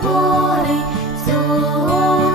двори, цього.